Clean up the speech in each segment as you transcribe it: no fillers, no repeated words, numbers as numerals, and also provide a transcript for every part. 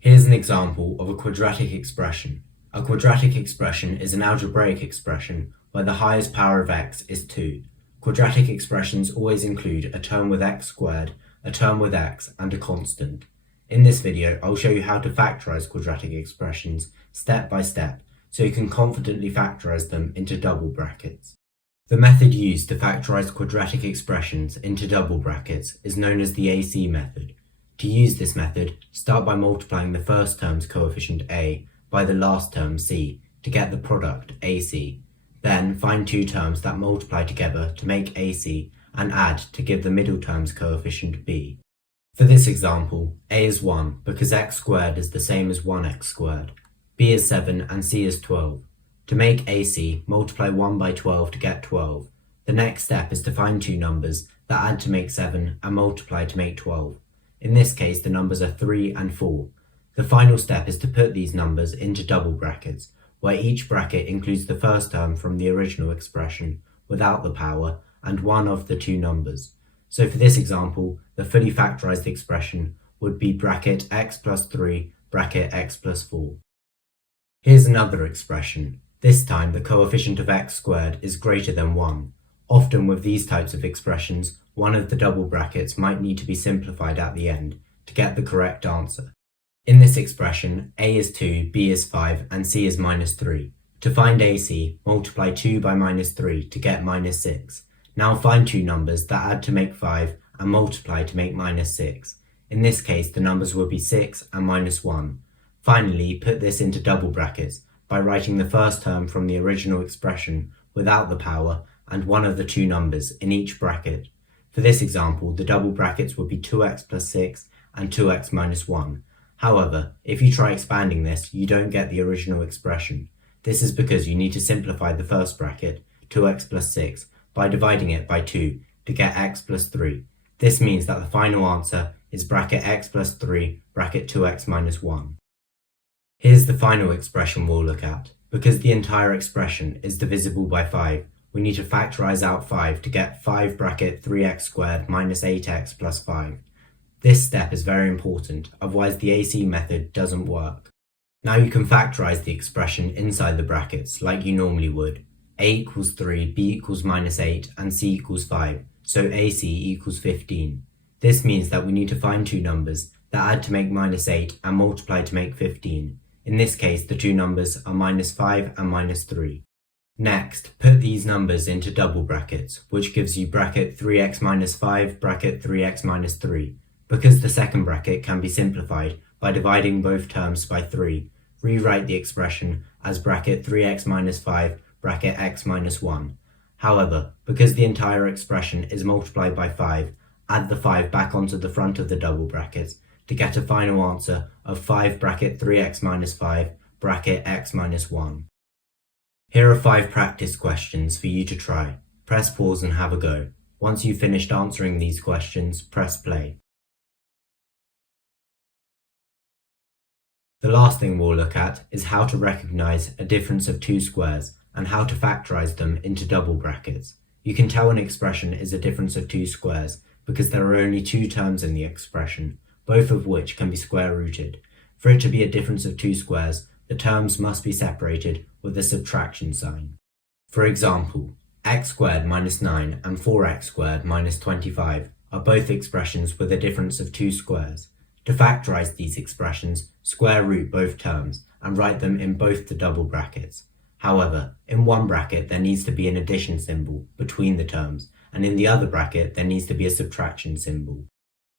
Here's an example of a quadratic expression. A quadratic expression is an algebraic expression where the highest power of x is 2. Quadratic expressions always include a term with x squared, a term with x, and a constant. In this video, I'll show you how to factorize quadratic expressions step by step, so you can confidently factorize them into double brackets. The method used to factorize quadratic expressions into double brackets is known as the AC method. To use this method, start by multiplying the first term's coefficient a by the last term c to get the product AC. Then find two terms that multiply together to make AC and add to give the middle term's coefficient b. For this example, a is 1 because x squared is the same as 1x squared, b is 7 and c is 12. To make AC, multiply 1 by 12 to get 12. The next step is to find two numbers that add to make 7 and multiply to make 12. In this case, the numbers are 3 and 4. The final step is to put these numbers into double brackets, where each bracket includes the first term from the original expression without the power and one of the two numbers. So for this example, the fully factorized expression would be bracket x plus 3 bracket x plus 4. Here's another expression. This time the coefficient of x squared is greater than 1. Often with these types of expressions, one of the double brackets might need to be simplified at the end to get the correct answer. In this expression, a is 2, b is 5, and c is minus 3. To find AC, multiply 2 by minus 3 to get minus 6. Now find two numbers that add to make 5 and multiply to make minus 6. In this case, the numbers will be 6 and minus 1. Finally, put this into double brackets by writing the first term from the original expression without the power and one of the two numbers in each bracket. For this example, the double brackets would be 2x plus 6 and 2x minus 1. However, if you try expanding this, you don't get the original expression. This is because you need to simplify the first bracket, 2x plus 6, by dividing it by 2 to get x plus 3. This means that the final answer is bracket x plus 3 bracket 2x minus 1. Here's the final expression we'll look at. Because the entire expression is divisible by 5, we need to factorize out 5 to get 5 bracket 3x squared minus 8x plus 5. This step is very important, otherwise the AC method doesn't work. Now you can factorize the expression inside the brackets like you normally would. A equals 3, b equals minus 8, and c equals 5, so AC equals 15. This means that we need to find two numbers that add to make minus 8 and multiply to make 15. In this case, the two numbers are minus 5 and minus 3. Next, put these numbers into double brackets, which gives you bracket 3x minus 5 bracket 3x minus 3. Because the second bracket can be simplified by dividing both terms by 3, rewrite the expression as bracket 3x minus 5 bracket x minus 1. However, because the entire expression is multiplied by 5, add the 5 back onto the front of the double brackets to get a final answer of 5 bracket 3x minus 5 bracket x minus 1. Here are 5 practice questions for you to try. Press pause and have a go. Once you've finished answering these questions, press play. The last thing we'll look at is how to recognize a difference of two squares and how to factorize them into double brackets. You can tell an expression is a difference of two squares because there are only two terms in the expression, both of which can be square rooted. For it to be a difference of two squares, the terms must be separated with a subtraction sign. For example, x squared minus 9 and 4x squared minus 25 are both expressions with a difference of two squares. To factorize these expressions, square root both terms and write them in both the double brackets. However, in one bracket there needs to be an addition symbol between the terms, and in the other bracket there needs to be a subtraction symbol.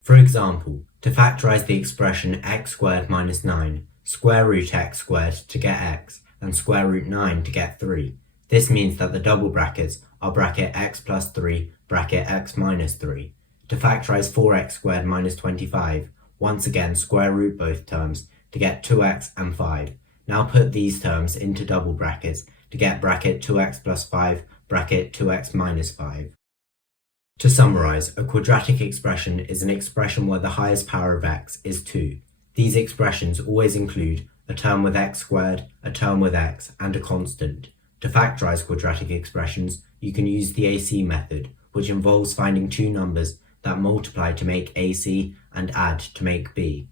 For example, to factorize the expression x squared minus 9, square root x squared to get x, and square root 9 to get 3. This means that the double brackets are bracket x plus 3 bracket x minus 3. To factorize 4x squared minus 25, once again square root both terms to get 2x and 5. Now put these terms into double brackets to get bracket 2x plus 5 bracket 2x minus 5. To summarize, a quadratic expression is an expression where the highest power of x is 2. These expressions always include a term with x squared, a term with x, and a constant. To factorize quadratic expressions, you can use the AC method, which involves finding two numbers that multiply to make AC and add to make B.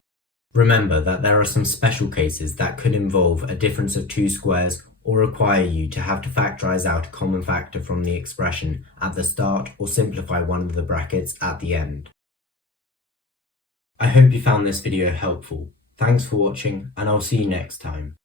Remember that there are some special cases that could involve a difference of two squares or require you to have to factorize out a common factor from the expression at the start or simplify one of the brackets at the end. I hope you found this video helpful. Thanks for watching, and I'll see you next time.